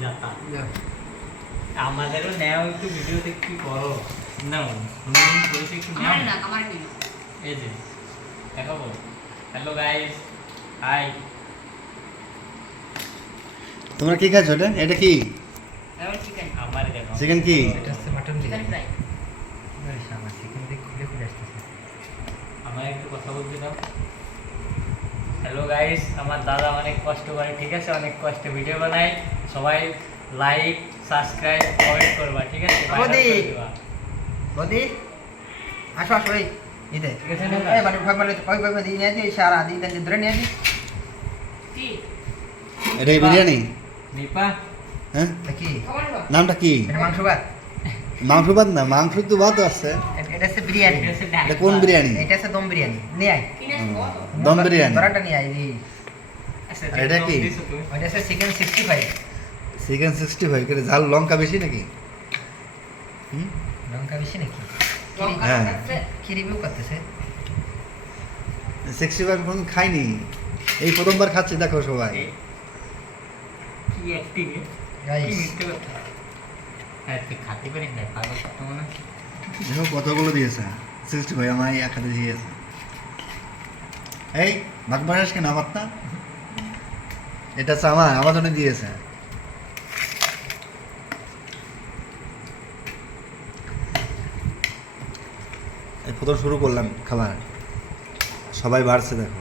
যাতা আমাদেরও নেও একটু ভিডিওতে কি করো নাও বলছি একটু নেও না আমার নেই এই যে দেখাবো হ্যালো গাইস হাই তোমরা কি খাচ্ছ এটা? এটা কি আমার চিকেন আমার দেখো চিকেন কি? এটা হচ্ছে মাটন চিকেন ফ্রাই আমার চিকেন দিয়ে খুলে খুলে আসতেছে। আমার একটু কথা বলতে দাও হ্যালো গাইস আমার দাদা অনেক কষ্ট করে ঠিক আছে অনেক কষ্টে ভিডিও বানায় সবাই লাইক সাবস্ক্রাইব কমেন্ট করবা ঠিক আছে বৌদি। বৌদি আসো আসো এই ইতে ঠিক আছে না? এই মানে ভাগ মানে কই কই দিয়ে নিয়ে দিই সারা দিন দিন ধরে নিয়ে দিই কি এটা কি বিরিয়ানি? নিপা হ্যাঁ এটা কি খাবার নিবা নামটা কি? এটা মাংস ভাত মাংস ভাত না, মাংস তো ভাত আছে। এটা হচ্ছে বিরিয়ানি এটা হচ্ছে ডাল। এটা কোন বিরিয়ানি? এটা হচ্ছে দম বিরিয়ানি নিয়ে আয় কিনে আসবো দম বিরিয়ানি। বড়াটা নিয়ে আয় এই আচ্ছা, আর এটা কি? দিছো তুমি? ওইটা হচ্ছে চিকেন 65 চিকেন 65 করে ঝাল লঙ্কা বেশি নাকি? হুম? লঙ্কা বেশি নাকি লঙ্কা হ্যাঁ। আছে কি রিভিউ করতেছে 65 কোন খাইনি, এই প্রথমবার খাচ্ছি দেখো সবাই। কি অ্যাক্টিং কি গাইস মিথ্যে কথা হ্যাঁ তুই খাতে পারিস না পাগল তো মনে হয়। দেখো কতগুলো দিয়েছে 65 আমার এক হাতে দিয়েছে। এই ভাগবাস কেন আমার না, এটা হচ্ছে আমার জন্য দিয়েছে। এই প্রথম শুরু করলাম খাবার, সবাই বাড়ছে দেখো।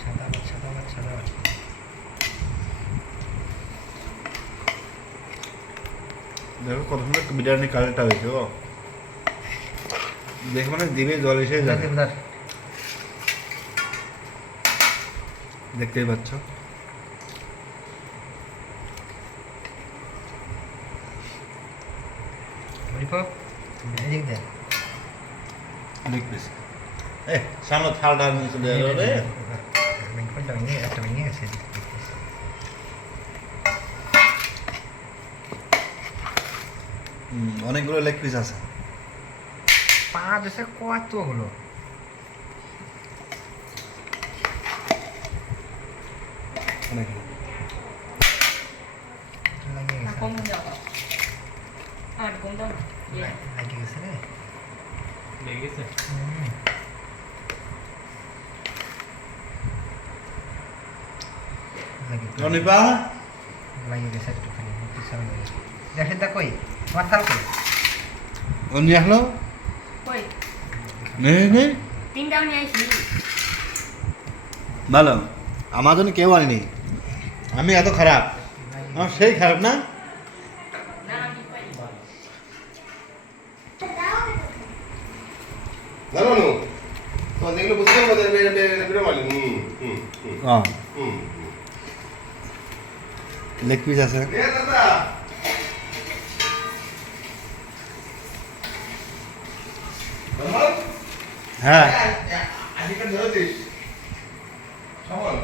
সাদা ভাত সাদা ভাত সাদা ভাত দেখো কত সুন্দর বিরিয়ানি কালারটা হয়েছে গো, দেখে মানে দিবে জল এসে যাবে, দেবদার দেখতেই পাচ্ছ। রিপো এদিক দে অনেক বেশি সামনে থালটা নিয়ে চলে গেল রে। কোনটা ভেঙে একটা ভেঙে গেছে অনেকগুলো লেগ পিস আছে। পা দেশে কত হলো অনেক লাগিয়ে গেছে কম দাও আর কম দাও লাগিয়ে গেছে রে লেগে গেছে রনিপা লাগিয়ে গেছে একটু খালি পিছনে দেখেন তা কই তোমার থাল কই অন্য আসলো কই নে তিনটাও নিয়ে আসি ভালো, আমার জন্য কেউ আনেনি, আমি এত খারাপ, আমার সেই খারাপ না। না আমি পাই জানো তো দেখলে বুঝতে পারবে বেরো মালি লেগ পিস আছে। দাদা হ্যাঁ আজকাল ধরেছিস সবল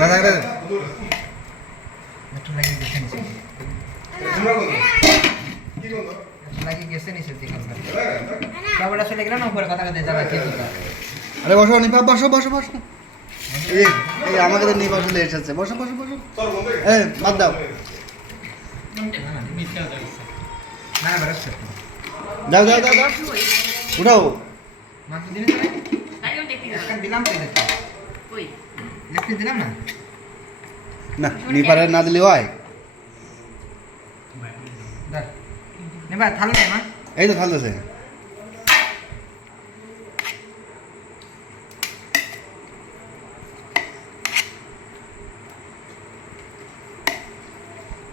না থাকলে একটু লাগিয়ে গেছে নিচে তোমরা কোন কি কোন একটু লাগিয়ে গেছে নিচে দিকে বাবাটা চলে গেল না উপরে কথা কথা যাবে ঠিক কথা আরে বসো নিপা, বসো বসো বসো। এই এই আমাকে তো নিপা চলে এসেছে, বসো বসো বসো। তোর বন্ধু এই বাদ দাও, মিথ্যে কথা বলছে না না বেরোচ্ছে দাও দাও দাও দাও, উঠাও। মাত্র দিনে চলে তাই আমি দেখতে একটা গেলাম দিলাম তো দেখতে কই একটু দিলাম না না নিপারে না দিলে হয়। ধর নেবা থালো না মা এই তো খালতেছে।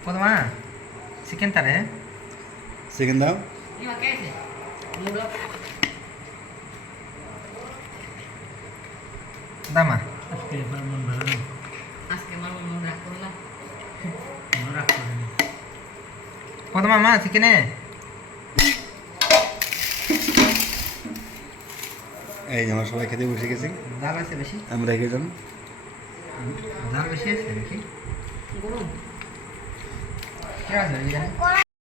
কত মা চিকেন তারে চিকেন দাও। নিবা কে আছে মুড়ো দামা আজকে এবার মন ভালো নেই আজকে আমার মন রাখ করলাম মন রাখ করে নি কত মা চিকেনে এই যে আমরা সবাই খেতে বসে গেছি, ডাল আছে বেশি আমরা রেখে যান। ডাল বেশি আছে নাকি গরম কে আছে জানি